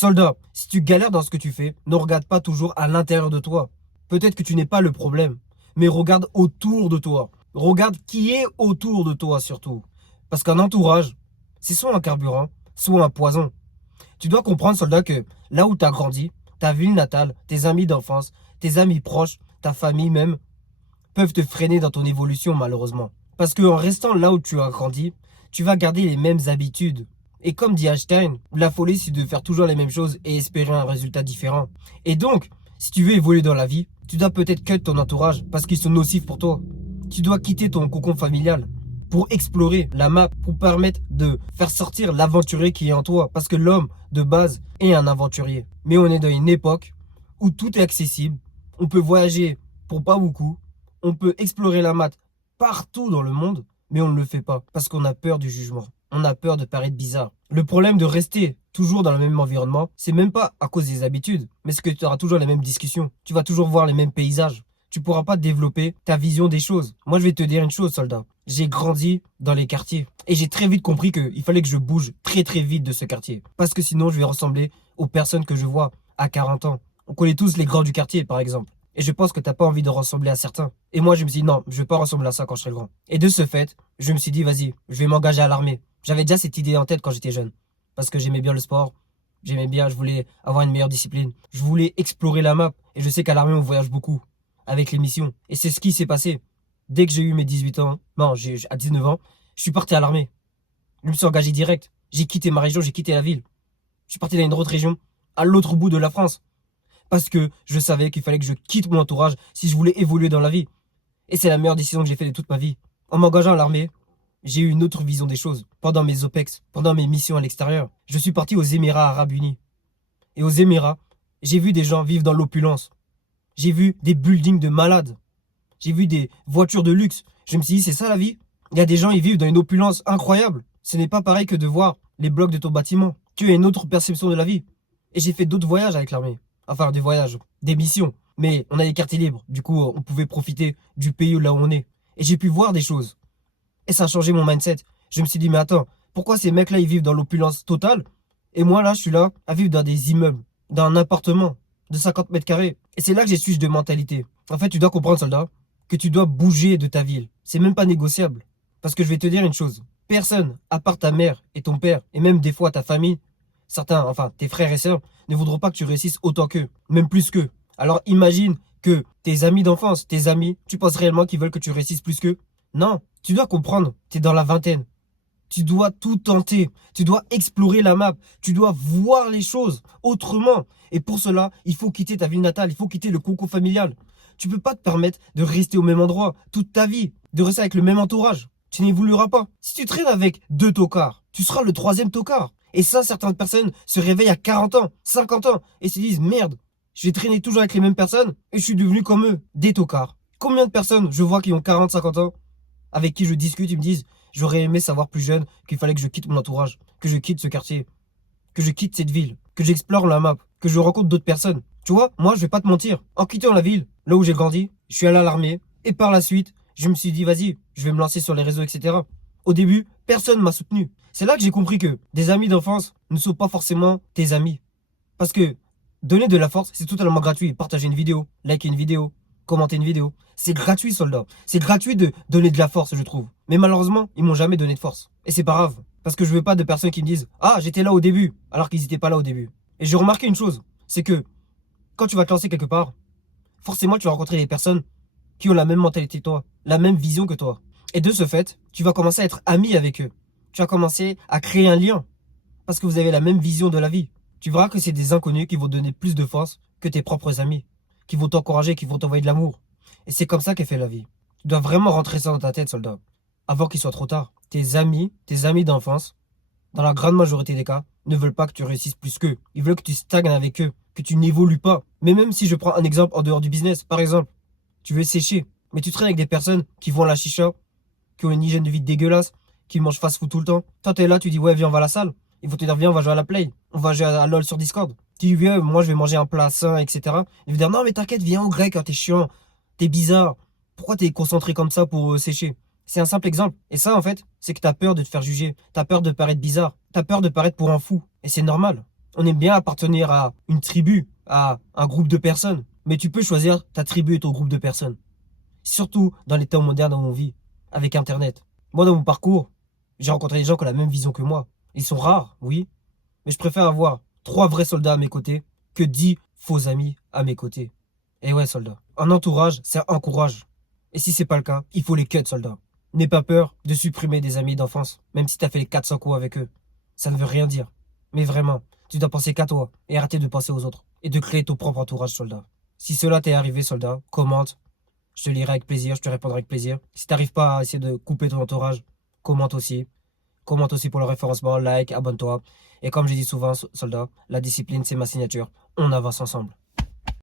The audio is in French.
Soldat, si tu galères dans ce que tu fais, ne regarde pas toujours à l'intérieur de toi. Peut-être que tu n'es pas le problème, mais regarde autour de toi. Regarde qui est autour de toi surtout. Parce qu'un entourage, c'est soit un carburant, soit un poison. Tu dois comprendre, soldat, que là où tu as grandi, ta ville natale, tes amis d'enfance, tes amis proches, ta famille même, peuvent te freiner dans ton évolution malheureusement. Parce qu'en restant là où tu as grandi, tu vas garder les mêmes habitudes. Et comme dit Einstein, la folie c'est de faire toujours les mêmes choses et espérer un résultat différent. Et donc, si tu veux évoluer dans la vie, tu dois peut-être cut ton entourage parce qu'ils sont nocifs pour toi. Tu dois quitter ton cocon familial pour explorer la map, pour permettre de faire sortir l'aventurier qui est en toi. Parce que l'homme, de base, est un aventurier. Mais on est dans une époque où tout est accessible. On peut voyager pour pas beaucoup. On peut explorer la map partout dans le monde, mais on ne le fait pas parce qu'on a peur du jugement. On a peur de paraître bizarre. Le problème de rester toujours dans le même environnement, c'est même pas à cause des habitudes, mais c'est que tu auras toujours les mêmes discussions. Tu vas toujours voir les mêmes paysages. Tu pourras pas développer ta vision des choses. Moi, je vais te dire une chose, soldat. J'ai grandi dans les quartiers et j'ai très vite compris qu'il fallait que je bouge très très vite de ce quartier. Parce que sinon, je vais ressembler aux personnes que je vois à 40 ans. On connaît tous les grands du quartier, par exemple. Et je pense que t'as pas envie de ressembler à certains. Et moi, je me suis dit, non, je vais pas ressembler à ça quand je serai grand. Et de ce fait, je me suis dit, vas-y, je vais m'engager à l'armée. J'avais déjà cette idée en tête quand j'étais jeune. Parce que j'aimais bien le sport. J'aimais bien, je voulais avoir une meilleure discipline. Je voulais explorer la map. Et je sais qu'à l'armée, on voyage beaucoup. Avec les missions. Et c'est ce qui s'est passé. Dès que j'ai eu mes 18 ans, non, à 19 ans, je suis parti à l'armée. Je me suis engagé direct. J'ai quitté ma région, j'ai quitté la ville. Je suis parti dans une autre région, à l'autre bout de la France. Parce que je savais qu'il fallait que je quitte mon entourage si je voulais évoluer dans la vie. Et c'est la meilleure décision que j'ai faite de toute ma vie. En m'engageant à l'armée, j'ai eu une autre vision des choses. Pendant mes OPEX, pendant mes missions à l'extérieur, je suis parti aux Émirats Arabes Unis. Et aux Émirats, j'ai vu des gens vivre dans l'opulence. J'ai vu des buildings de malades. J'ai vu des voitures de luxe. Je me suis dit, c'est ça la vie? Il y a des gens, ils vivent dans une opulence incroyable. Ce n'est pas pareil que de voir les blocs de ton bâtiment. Tu as une autre perception de la vie. Et j'ai fait d'autres voyages avec l'armée. Enfin, des voyages, des missions. Mais on a des quartiers libres. Du coup, on pouvait profiter du pays là où on est. Et j'ai pu voir des choses. Et ça a changé mon mindset. Je me suis dit, mais attends, pourquoi ces mecs-là, ils vivent dans l'opulence totale? Et moi, là, je suis là à vivre dans des immeubles, dans un appartement de 50 mètres carrés. Et c'est là que j'ai switch de mentalité. En fait, tu dois comprendre, soldat, que tu dois bouger de ta ville. C'est même pas négociable. Parce que je vais te dire une chose. Personne, à part ta mère et ton père, et même des fois ta famille, certains, enfin tes frères et sœurs, ne voudront pas que tu réussisses autant qu'eux, même plus qu'eux. Alors imagine que tes amis d'enfance, tes amis, tu penses réellement qu'ils veulent que tu réussisses plus qu'eux? Non, tu dois comprendre, tu es dans la vingtaine. Tu dois tout tenter, tu dois explorer la map, tu dois voir les choses autrement. Et pour cela, il faut quitter ta ville natale, il faut quitter le cocon familial. Tu peux pas te permettre de rester au même endroit toute ta vie, de rester avec le même entourage. Tu n'évolueras pas. Si tu traînes avec deux tocards, tu seras le troisième tocard. Et ça, certaines personnes se réveillent à 40 ans, 50 ans et se disent merde, je vais traîner toujours avec les mêmes personnes et je suis devenu comme eux, des tocards. Combien de personnes je vois qui ont 40, 50 ans, avec qui je discute, ils me disent j'aurais aimé savoir plus jeune qu'il fallait que je quitte mon entourage, que je quitte ce quartier, que je quitte cette ville, que j'explore la map, que je rencontre d'autres personnes. Tu vois, moi, je vais pas te mentir. En quittant la ville, là où j'ai grandi, je suis allé à l'armée. Et par la suite, je me suis dit, vas-y, je vais me lancer sur les réseaux, etc. Au début, personne m'a soutenu. C'est là que j'ai compris que des amis d'enfance ne sont pas forcément tes amis. Parce que donner de la force, c'est totalement gratuit. Partager une vidéo, liker une vidéo, commenter une vidéo. C'est gratuit, soldat. C'est gratuit de donner de la force, je trouve. Mais malheureusement, ils m'ont jamais donné de force. Et c'est pas grave. Parce que je veux pas de personnes qui me disent ah, j'étais là au début, alors qu'ils étaient pas là au début. Et j'ai remarqué une chose, c'est que quand tu vas te lancer quelque part, forcément tu vas rencontrer des personnes qui ont la même mentalité que toi, la même vision que toi. Et de ce fait, tu vas commencer à être ami avec eux. Tu vas commencer à créer un lien. Parce que vous avez la même vision de la vie. Tu verras que c'est des inconnus qui vont donner plus de force que tes propres amis. Qui vont t'encourager, qui vont t'envoyer de l'amour. Et c'est comme ça qu'est fait la vie. Tu dois vraiment rentrer ça dans ta tête, soldat. Avant qu'il soit trop tard. Tes amis d'enfance, dans la grande majorité des cas, ne veulent pas que tu réussisses plus qu'eux. Ils veulent que tu stagnes avec eux, que tu n'évolues pas. Mais même si je prends un exemple en dehors du business, par exemple, tu veux sécher, mais tu traînes avec des personnes qui vont à la chicha, qui ont une hygiène de vie dégueulasse, qui mangent fast-food tout le temps. Toi, t'es là, tu dis ouais, viens, on va à la salle. Ils vont te dire viens, on va jouer à la play, on va jouer à LoL sur Discord. Tu dis viens, moi je vais manger un plat sain, etc. Ils vont dire non, mais t'inquiète, viens au grec, hein, t'es chiant, t'es bizarre. Pourquoi t'es concentré comme ça pour sécher? C'est un simple exemple. Et ça, en fait, c'est que t'as peur de te faire juger. T'as peur de paraître bizarre. T'as peur de paraître pour un fou. Et c'est normal. On aime bien appartenir à une tribu, à un groupe de personnes. Mais tu peux choisir ta tribu et ton groupe de personnes. Surtout dans les temps modernes où on vit, avec Internet. Moi, dans mon parcours, j'ai rencontré des gens qui ont la même vision que moi. Ils sont rares, oui, mais je préfère avoir 3 vrais soldats à mes côtés que 10 faux amis à mes côtés. Et ouais, soldat. Un entourage, c'est un courage. Et si c'est pas le cas, il faut les cut, soldat. N'aie pas peur de supprimer des amis d'enfance, même si t'as fait les 400 coups avec eux. Ça ne veut rien dire. Mais vraiment, tu dois penser qu'à toi et arrêter de penser aux autres. Et de créer ton propre entourage, soldat. Si cela t'est arrivé, soldat, commente. Je te lirai avec plaisir, je te répondrai avec plaisir. Si t'arrives pas à essayer de couper ton entourage, commente aussi. Commente aussi pour le référencement, like, abonne-toi. Et comme j'ai dit souvent, soldat, la discipline, c'est ma signature. On avance ensemble.